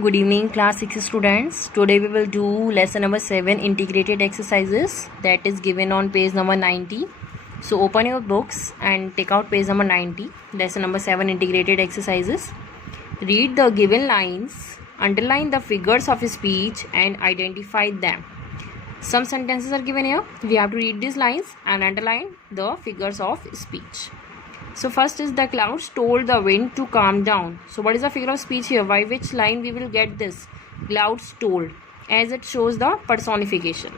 Good evening, class 6 students. Today we will do lesson number 7, integrated exercises, that is given on page number 90. So open your books and take out page number 90, lesson number 7, integrated exercises. Read the given lines, underline the figures of speech and identify them. Some sentences are given here. We have to read these lines and underline the figures of speech. So first is the clouds told the wind to calm down. So what is the figure of speech here? By which line we will get this? Clouds told, as it shows the personification.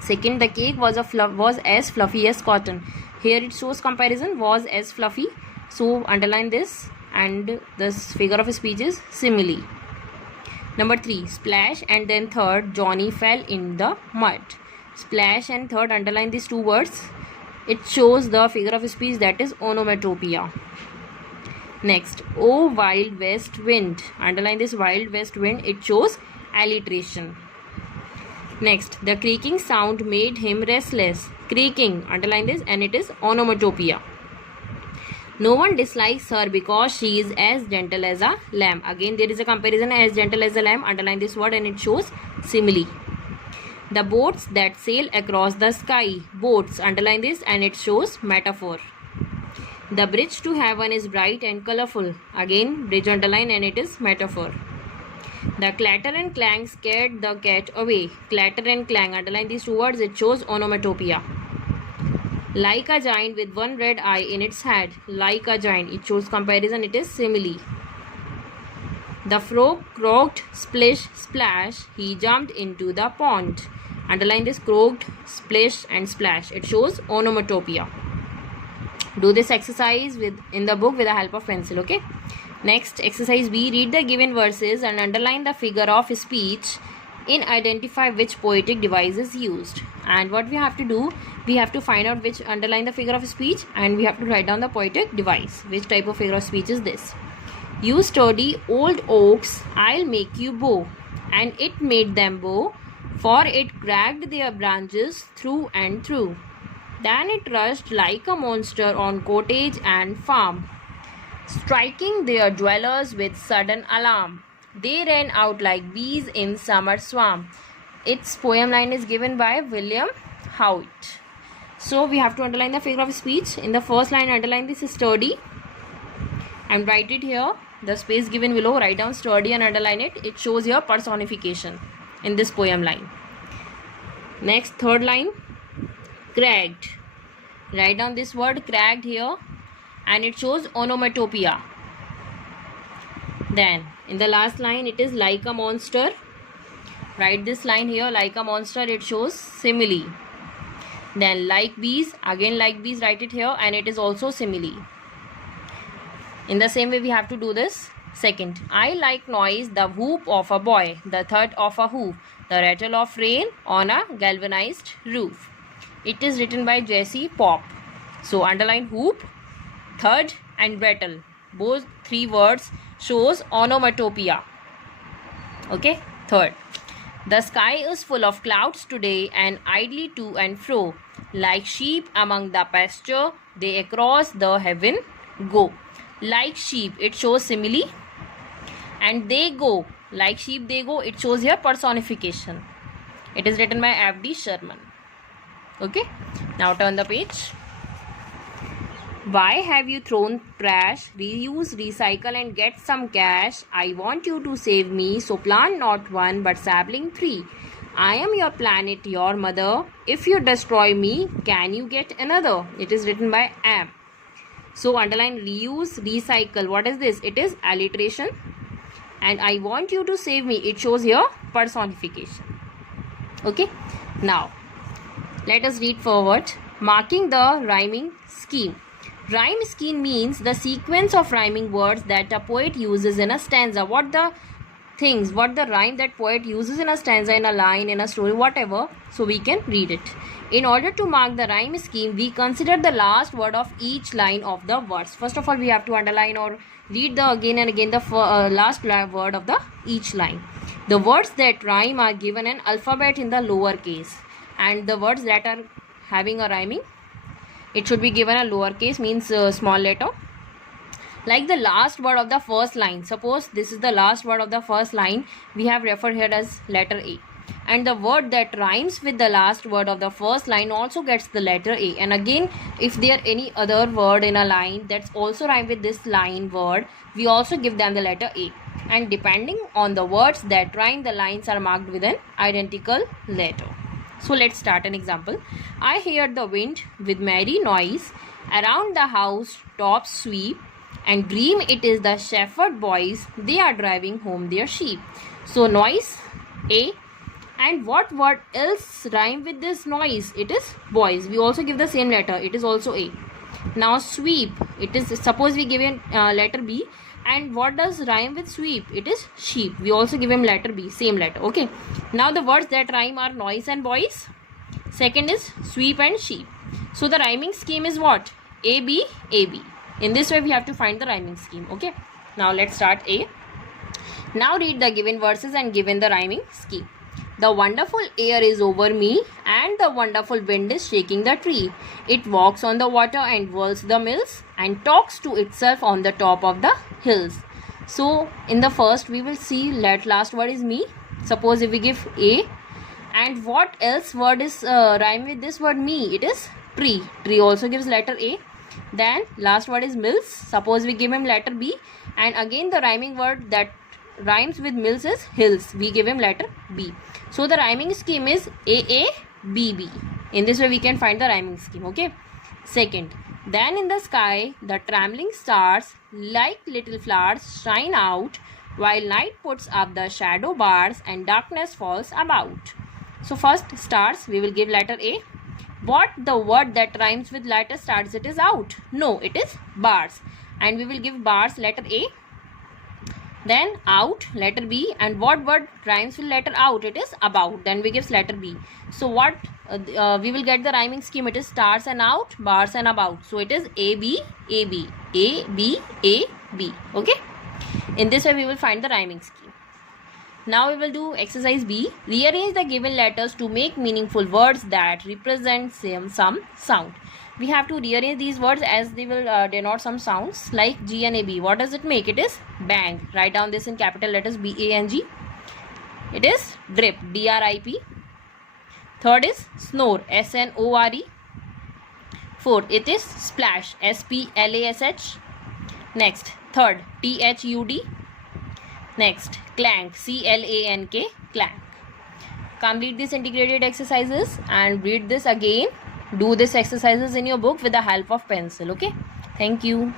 Second, the cake was as fluffy as cotton. Here it shows comparison, was as fluffy. So underline this, and this figure of speech is simile. Number 3, splash and then third, Johnny fell in the mud. Splash and third, underline these two words. It shows the figure of speech, that is onomatopoeia. Next, oh wild west wind. Underline this wild west wind. It shows alliteration. Next, the creaking sound made him restless. Creaking, underline this, and it is onomatopoeia. No one dislikes her because she is as gentle as a lamb. Again, there is a comparison, as gentle as a lamb. Underline this word and it shows simile. The boats that sail across the sky. Boats, underline this, and it shows metaphor. The bridge to heaven is bright and colorful. Again, bridge, underline, and it is metaphor. The clatter and clang scared the cat away. Clatter and clang, underline these two words, it shows onomatopoeia. Like a giant with one red eye in its head. Like a giant, it shows comparison, it is simile. The frog croaked, splish, splash. He jumped into the pond. Underline this, croaked, splish and splash. It shows onomatopoeia. Do this exercise in the book with the help of pencil, okay? Next, exercise B. Read the given verses and underline the figure of speech in identify which poetic device is used. And what we have to do, we have to find out which, underline the figure of speech, and we have to write down the poetic device. Which type of figure of speech is this? You sturdy old oaks, I'll make you bow. And it made them bow, for it cracked their branches through and through. Then it rushed like a monster on cottage and farm, striking their dwellers with sudden alarm. They ran out like bees in summer swarm. Its poem line is given by William Howitt. So we have to underline the figure of speech. In the first line, underline this sturdy and write it here. The space given below, write down sturdy and underline it. It shows here personification in this poem line. Next, third line, cracked. Write down this word cracked here and it shows onomatopoeia. Then in the last line, it is like a monster. Write this line here, like a monster, it shows simile. Then like bees, again like bees, write it here and it is also simile. In the same way we have to do this. Second, I like noise, the whoop of a boy, the thud of a hoof, the rattle of rain on a galvanized roof. It is written by Jesse Pop. So underline whoop, thud and rattle. Both three words shows onomatopoeia. Okay. Third, the sky is full of clouds today and idly to and fro. Like sheep among the pasture, they across the heaven go. Like sheep, it shows simile. And they go, like sheep they go, it shows here personification. It is written by F.D. Sherman. Okay. Now turn the page. Why have you thrown trash? Reuse, recycle and get some cash. I want you to save me, so plant not one but sapling 3. I am your planet, your mother. If you destroy me, can you get another? It is written by M. So underline reuse, recycle. What is this? It is alliteration. And I want you to save me. It shows here personification. Okay. Now, let us read forward. Marking the rhyming scheme. Rhyme scheme means the sequence of rhyming words that a poet uses in a stanza. What the rhyme that poet uses in a stanza, in a line, in a story, whatever. So we can read it. In order to mark the rhyme scheme, we consider the last word of each line of the verse. First of all, we have to underline or read the again and again the last word of the each line. The words that rhyme are given an alphabet in the lower case, and the words that are having a rhyming, it should be given a lowercase, means small letter. Like the last word of the first line. Suppose this is the last word of the first line. We have referred here as letter A. And the word that rhymes with the last word of the first line also gets the letter A. And again, if there any other word in a line that's also rhyme with this line word, we also give them the letter A. And depending on the words that rhyme, the lines are marked with an identical letter. So let's start an example. I hear the wind with merry noise, around the house tops sweep, and dream it is the shepherd boys, they are driving home their sheep. So noise, A. And what word else rhyme with this noise? It is boys. We also give the same letter. It is also A. Now sweep. It is, suppose we give him letter B. And what does rhyme with sweep? It is sheep. We also give him letter B. Same letter. Okay. Now the words that rhyme are noise and boys. Second is sweep and sheep. So the rhyming scheme is what? A, B, A, B. In this way we have to find the rhyming scheme. Okay. Now let's start A. Now read the given verses and given the rhyming scheme. The wonderful air is over me, and the wonderful wind is shaking the tree. It walks on the water and whirls the mills, and talks to itself on the top of the hills. So in the first we will see that last word is me. Suppose if we give A, and what else word is rhyme with this word me? It is tree. Tree also gives letter A. Then last word is mills. Suppose we give him letter B, and again the rhyming word that rhymes with mills is hills. We give him letter B. So the rhyming scheme is A, B, B. In this way we can find the rhyming scheme. Okay. Second, then in the sky the trembling stars like little flowers shine out, while night puts up the shadow bars and darkness falls about. So first stars, we will give letter A. What the word that rhymes with letter stars? It is out. No, it is bars. And we will give bars letter A. Then out, letter B. And what word rhymes with letter out? It is about. Then we give letter B. So what we will get the rhyming scheme? It is stars and out, bars and about. So it is A, B, A, B. A, B, A, B. Okay. In this way we will find the rhyming scheme. Now we will do exercise B. Rearrange the given letters to make meaningful words that represent some sound. We have to rearrange these words as they will denote some sounds, like G and A, B. What does it make? It is bang. Write down this in capital letters B, A, and G. It is drip, D, R, I, P. Third is snore, S, N, O, R, E. Fourth, it is splash, S, P, L, A, S, H. Next, third, T, H, U, D. Next, clank, C, L, A, N, K, clank. Complete these integrated exercises and read this again. Do these exercises in your book with the help of pencil. Okay. Thank you.